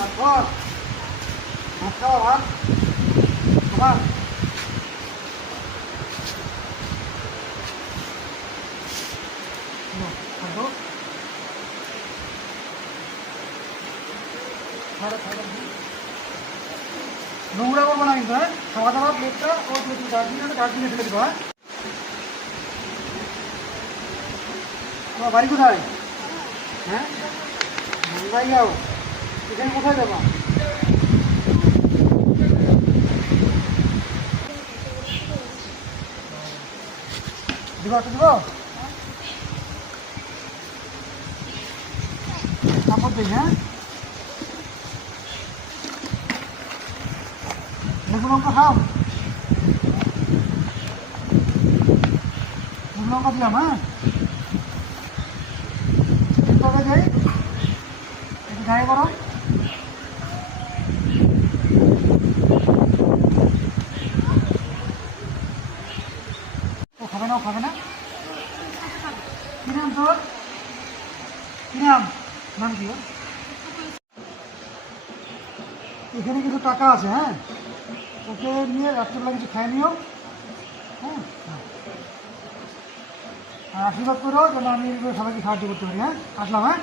ভাত খাওয়া, ভাত খাওয়া, ভাত খাবার। নোংরা করবো না কিন্তু, হ্যাঁ, খাওয়া দাওয়া প্লেটটা ও প্লেটে ডাস্টবিনে ফেলে দেবো। হ্যাঁ, তোমার বাড়ি কোথায়? হ্যাঁ, মুম্বাই যাও, এখানে কোথায় যাবা? দিব একটা দিব কাপড় দিই। হ্যাঁ, লেবু লঙ্কা খাও, লেবু লঙ্কা দিলাম। হ্যাঁ, কবে যাই একটু গায়ে করো। ও খাবে না, ও খাবে না। কি নাম তোর? কি নাম? নাম কি ওর? এখানে কিছু টাকা আছে। হ্যাঁ, ওকে নিয়ে রাত্রিবেলা কিছু খাই নিও। হ্যাঁ, আর আশীর্বাদ করো যেন আমি সবাইকে সাহায্য করতে পারি। হ্যাঁ, আসলাম। হ্যাঁ।